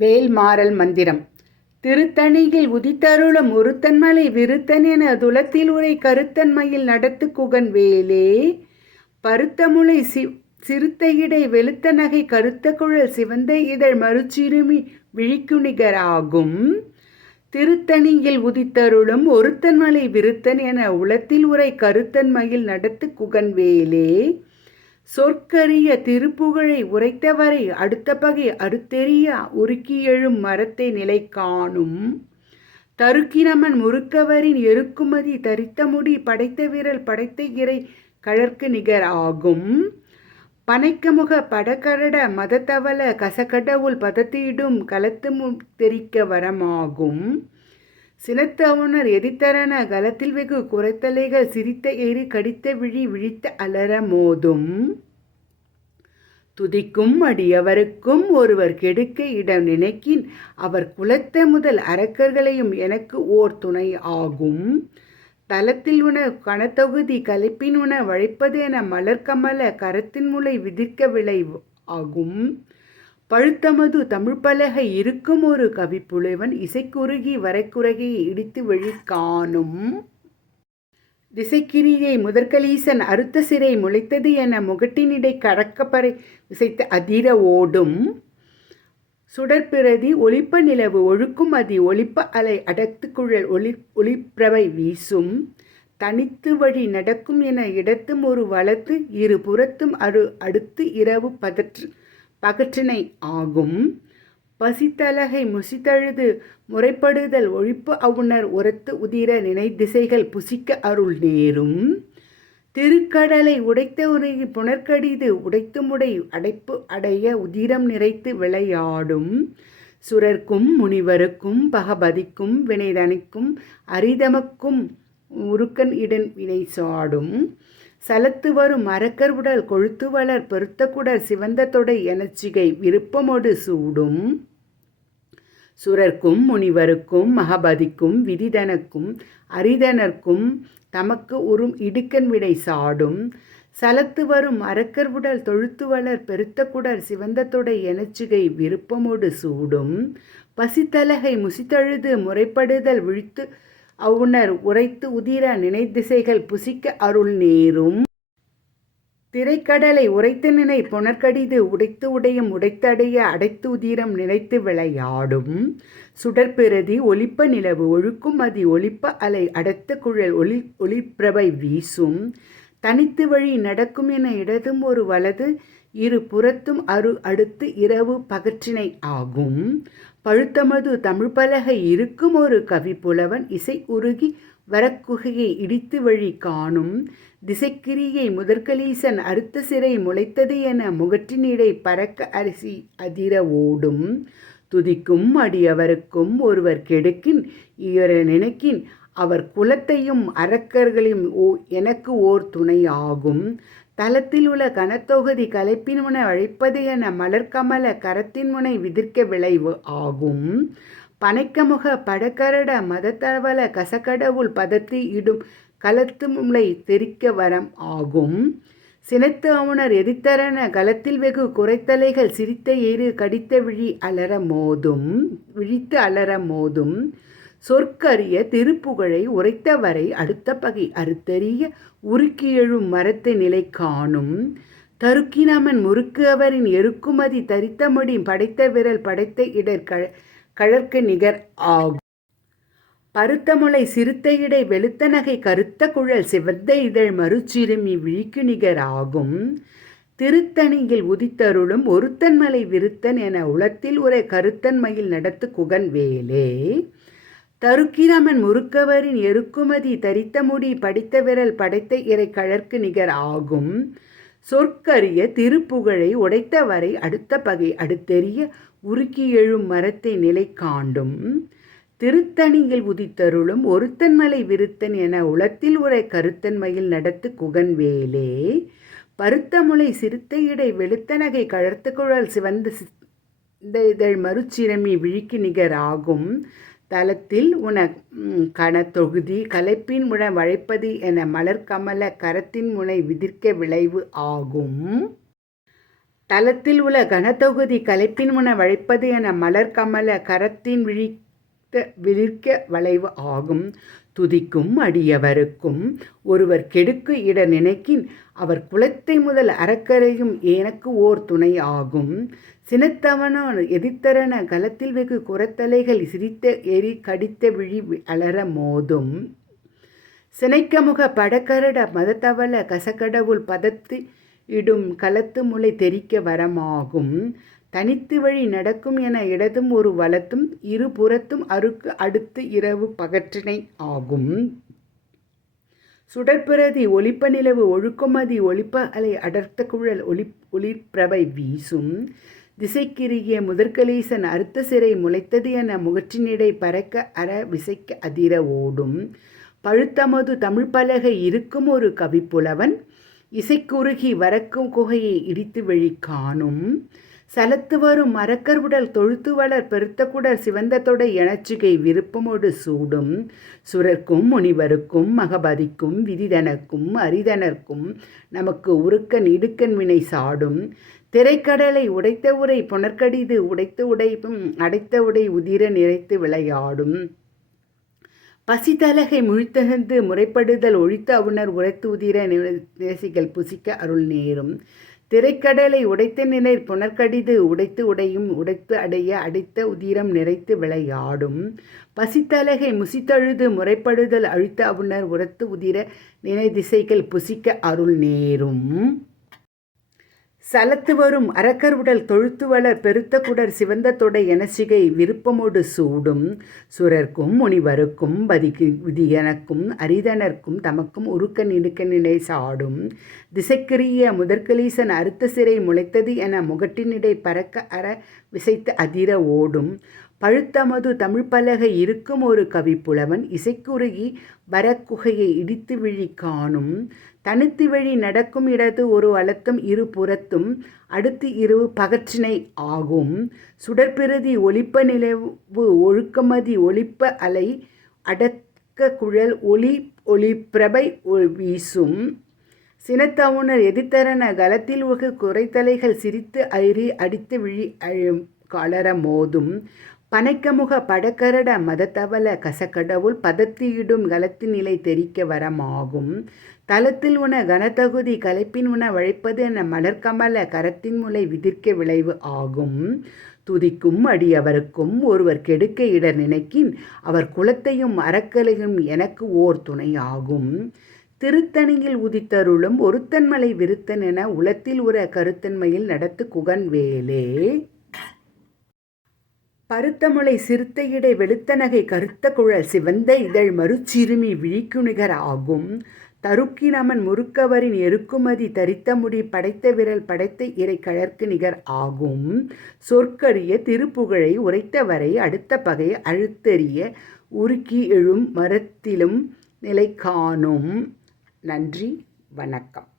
வேல்மாறல் மந்திரம். திருத்தணியில் உதித்தருளும் ஒருத்தன்மலை விருத்தனென துலத்தில் உரை கருத்தன்மையில் நடத்து குகன் வேலே. பருத்தமுலை சிறுத்தையிடை வெளுத்த நகை கருத்த குழல் சிவந்த இதழ் மறுச்சிறுமி விழிக்குணிகராகும். திருத்தணியில் உதித்தருளும் ஒருத்தன்மலை விருத்தன் என உலத்தில் உரை கருத்தன்மையில் நடத்து குகன் வேலே. சொற்கரிய திருப்புகழை உரைத்தவரை அடுத்த பகை அறுத்தெறிய உருக்கி எழும் மரத்தை நிலை காணும். தருக்கினமன் முறுக்கவரின் எருக்குமதி தரித்த முடி படைத்த விரல் படைத்த இறை கழற்கு நிகர் ஆகும். பனைக்கமுக படகரட மதத்தவல கசக்கடவுள் பதத்திடும் கலத்து தெரிக்க வரமாகும். சினத்து அவுணர் எதித்தரன கலத்தில் வெகு குறைத்தலைகள் சிரித்த ஏறி கடித்த விழி விழித்த அலர மோதும். துதிக்கும் அடியவருக்கும் ஒருவர் கெடுக்க இடம் நினைக்கின் அவர் குலத்த முதல் அரக்கர்களையும் எனக்கு ஓர் துணை ஆகும். தலத்தில் உண கனத்தொகுதி கலைப்பின் உண வழைப்பது என மலர்கமல கரத்தின் முளை விதிர்க்க விளை ஆகும். பழுத்தமது தமிழ்பலகை இருக்கும் ஒரு கவிப்புலவன் இசைக்குறுகி வரைக்குறகையை இடித்து வழி காணும். திசைக்கிரியை முதற்கலீசன் அறுத்த சிறை முளைத்தது என முகட்டினிடை கடக்கப்பறை விசைத்து அதிர ஓடும். சுடற்பிரதி ஒளிப்ப நிலவு ஒழுக்கும் அதி ஒளிப்ப அலை அடத்து குழல் ஒளிப்பிரவை வீசும். தனித்து வழி நடக்கும் என இடத்தும் ஒரு வலத்து இரு புறத்தும் அடுத்து இரவு பகற்றினை ஆகும். பசித்தலகை முசித்தழுது முறைப்படுதல் ஒழிப்பு அவுணர் உரத்து உதிர நினை திசைகள் புசிக்க அருள் நேரும். திருக்கடலை உடைத்த உரையை புனர்கடிது உடைத்துமுடை அடைப்பு அடைய உதிரம் நிறைத்து விளையாடும். சுரர்க்கும் முனிவருக்கும் பகபதிக்கும் வினைதனைக்கும் அரிதமக்கும் உருக்கன் இடன் வினை சாடும். சலத்து வரும் மரக்கர் உடல் கொழுத்து வளர் பெருத்த குடர் சிவந்த தொடை எனச்சிகை விருப்பமொடு சூடும். சுரர்க்கும் முனிவருக்கும் மகபதிக்கும் விதிதனக்கும் அரிதனர்க்கும் தமக்கு உறும் இடுக்கன் விடை சாடும். சலத்து வரும் அரக்கர் உடல் தொழுத்து வளர் பெருத்த குடர் சிவந்த தொடை எனச்சிகை விருப்பமொடு சூடும். பசித்தலகை முசித்தழுது முறைப்படுதல் விழித்து அவுணர் உரைத்து உதிர நினைதிசைகள் புசிக்க அருள் நேரும். திரைக்கடலை உரைத்து நினை புனர்கடிது உடைத்து உடையும் உடைத்தடைய அடைத்து உதிரம் நினைத்து விளையாடும். சுடற்பிரதி ஒளிப்ப நிலவு ஒழுக்கும் அதி ஒளிப்ப அலை அடத்த குழல் ஒளிப்பிரபை வீசும். தனித்து வழி நடக்கும் என இடதும் ஒரு வலது இரு புறத்தும் அடுத்து இரவு பகற்றினை ஆகும். பழுத்தமது தமிழ்பலகை இருக்கும் ஒரு கவிப்புலவன் இசை உருகி வரக்குகையை இடித்து வழி காணும். திசைக்கிரியை முதற்கலீசன் அறுத்த சிறை முளைத்தது என முகற்றினிடை பறக்க அரிசி அதிர ஓடும். துதிக்கும் அடியவருக்கும் ஒருவர் கெடுக்கின் இவர நினைக்கின் அவர் குலத்தையும் அரக்கர்களையும் எனக்கு ஓர் துணை ஆகும். தலத்தில் உள்ள கனத்தொகுதி கலைப்பின் முனை அழைப்பது என மலர்கமல கரத்தின் முனை விதிர்க்க விளைவு ஆகும். பனைக்கமுக படகரட மதத்தவல கசக்கடவுள் பதத்தி இடும் கலத்து முளை தெரிக்க வரம் ஆகும். சினத்து அவுணர் எதித்தரன கலத்தில் வெகு குறைத்தலைகள் சிரித்த ஏறு கடித்த விழித்து அலற மோதும். சொற்கரிய திருப்புகழை உரைத்தவரை அடுத்த பகை அறுத்தெறிய உருக்கி எழும் மரத்தை நிலை காணும். தருக்கினமன் முறுக்கு அவரின் எருக்குமதி தரித்த முடி படைத்த விரல் படைத்த இடர் கழற்கு நிகர் ஆகும். பருத்தமுலை சிறுத்தையிடை வெளுத்த நகை கருத்த குழல் சிவந்த இதழ் மறுச்சிறுமி விழிக்கு நிகர் ஆகும். திருத்தணியில் உதித்தருளும் ஒருத்தன்மலை விருத்தன் என உலத்தில் உரை கருத்தன்மையில் நடத்து குகன் வேலே. தருக்கிரமன் முறுக்கவரின் எருக்குமதி தரித்த முடி படித்த விரல் படைத்த இறை கழற்கு நிகர் ஆகும். சொற்கரிய திருப்புகழை உடைத்தவரை அடுத்த பகை அடுத்தெறிய உருக்கி எழும் மரத்தை நிலை காண்டும். திருத்தணியில் உதித்தருளும் ஒருத்தன்மலை விருத்தன் என உலத்தில் உரை கருத்தன்மையில் நடத்து குகன் வேலே. பருத்தமுலை சிறுத்தையிடை வெளுத்த நகை கழற்று குழல் சிவந்த இதழ் மறுச்சிரமி விழிக்கு நிகர் ஆகும். தலத்தில் உன கனத்தொகுதி கலைப்பின் முன வழைப்பது என மலர்கமல கரத்தின் முனை விதிர்க்க விளைவு ஆகும். தலத்தில் உள்ள கனத்தொகுதி கலைப்பின் முன வளைப்பது என மலர் கமல கரத்தின் விழிர்க்க வளைவு ஆகும். துதிக்கும் அடியவருக்கும் ஒருவர் கெடுக்கு இட நினைக்கின் அவர் குலத்தை முதல் அறக்கரையும் எனக்கு ஓர் துணை ஆகும். சினத்தவனோ எதிர்த்தரன கலத்தில் வெகு குரத்தலைகள் சிரித்த எரி கடித்த விழி அலர மோதும். சினைக்கமுக படக்கரட மதத்தவள கசக்கடவுள் பதத்து இடும் களத்து முளை தெரிக்க வரமாகும். தனித்து வழி நடக்கும் என இடதும் ஒரு வலத்தும் இருபுறத்தும் அருக்கு அடுத்து இரவு பகற்றினை ஆகும். சுடற்பிரதி ஒளிப்ப நிலவு ஒழுக்குமதி ஒளிப்ப அலை அடர்த்த குழல் ஒளிர்பிரபை வீசும். திசைக்கிரிய முதற்கலீசன் அறுத்த சிறை முளைத்தது என முகற்றினிடை பறக்க அற விசைக்க அதிர ஓடும். பழுத்தமது தமிழ் பலகை இருக்கும் ஒரு கவிப்புலவன் இசைக்குறுகி வரக்கும் குகையை இடித்து வெளி காணும். சலத்து வரும் மரக்கர் உடல் தொழுத்து வளர் பெருத்த குடர் சிவந்த தொடை எனச்சுகை விருப்பமோடு சூடும். சுரர்க்கும் முனிவருக்கும் மகபதிக்கும் விதிதனக்கும் அரிதனர்க்கும் நமக்கு உருக்கன் இடுக்கன் வினை சாடும். திரைக்கடலை உடைத்த உரை புனர்கடிது உடைத்து உடைப்பும் அடைத்த உடை உதிர நிறைத்து விளையாடும். பசித்தலகை முழித்தகந்து முறைப்படுதல் ஒழித்து அவுணர் உரைத்து உதிர நேசிகள் புசிக்க அருள் நேரும். திரைக்கடலை உடைத்த நிலை புனர்கடிது உடைத்து உடையும் உடைத்து அடைய அடைத்த உதிரம் நிறைத்து விளையாடும். பசித்தலகை முசித்தழுது முறைப்படுதல் அழித்த அவுணர் உரைத்து உதிர நினை திசைகள் புசிக்க அருள் நேரும். சலத்து வரும் அரக்கர் உடல் தொழுத்து வளர் பெருத்த குடர் சிவந்த தொடை எனச்சிகை விருப்பமோடு சூடும். சுரர்க்கும் முனிவருக்கும் விதியனக்கும் அரிதனர்க்கும் தமக்கும் உருக்க இடுக்க நிலை சாடும். திசைக்கிரிய முதற்கலீசன் அறுத்த சிறை முளைத்தது என முகட்டினிடை பறக்க அற விசைத்து அதிர ஓடும். பழுத்தமது தமிழ் பலகை இருக்கும் ஒரு கவிப்புலவன் இசைக்குறுகி வரக்குகையை இடித்து விழி காணும். தனித்து வழி நடக்கும் இடது ஒரு வலத்தும் இரு புறத்தும் அடுத்து இரவு பகற்றினை ஆகும். சுடற்பிரதி ஒளிப்ப நிலவு ஒழுக்கமதி ஒளிப்ப அலை அடக்க குழல் ஒளிப்பிரபை வீசும். சினத்தவுணர் எதிர்த்தரன கலத்தில் உகு குறைத்தலைகள் சிரித்து ஐறி அடித்து விழி கலர மோதும். பனைக்கமுக படக்கரட மதத்தவள கசக்கடவுள் பதத்தியிடும் கலத்தின் நிலை தெரிக்க வரமாகும். தலத்தில் உன கனத்தகுதி கலைப்பின் உன வளைப்பது என மலர்கமல கரத்தின் முளை விதிர்க்க விளைவு ஆகும். துதிக்கும் அடியவருக்கும் ஒருவர் கெடுக்க இடர் நினைக்கின் அவர் குலத்தையும் அறக்கலையும் எனக்கு ஓர் துணை ஆகும். திருத்தணியில் உதித்தருளும் ஒருத்தன்மலை விருத்தன் என உலத்தில் உற கருத்தன்மையில் நடத்து குகன் வேலே. பருத்தமுளை சிறுத்த இடை வெளுத்த நகை கருத்த குழல் சிவந்த இதழ் மறுச்சிறுமி விழிக்குணிகர் ஆகும். தருக்கினமன் முறுக்கவரின் எருக்குமதி தரித்த முடி படைத்த விரல் படைத்த இறை கழற்கு நிகர் ஆகும். சொற்கரிய திருப்புகழை உரைத்தவரை அடுத்த பகை அழுத்தெறிய உருக்கி எழும் மரத்திலும் நிலை காணும். நன்றி, வணக்கம்.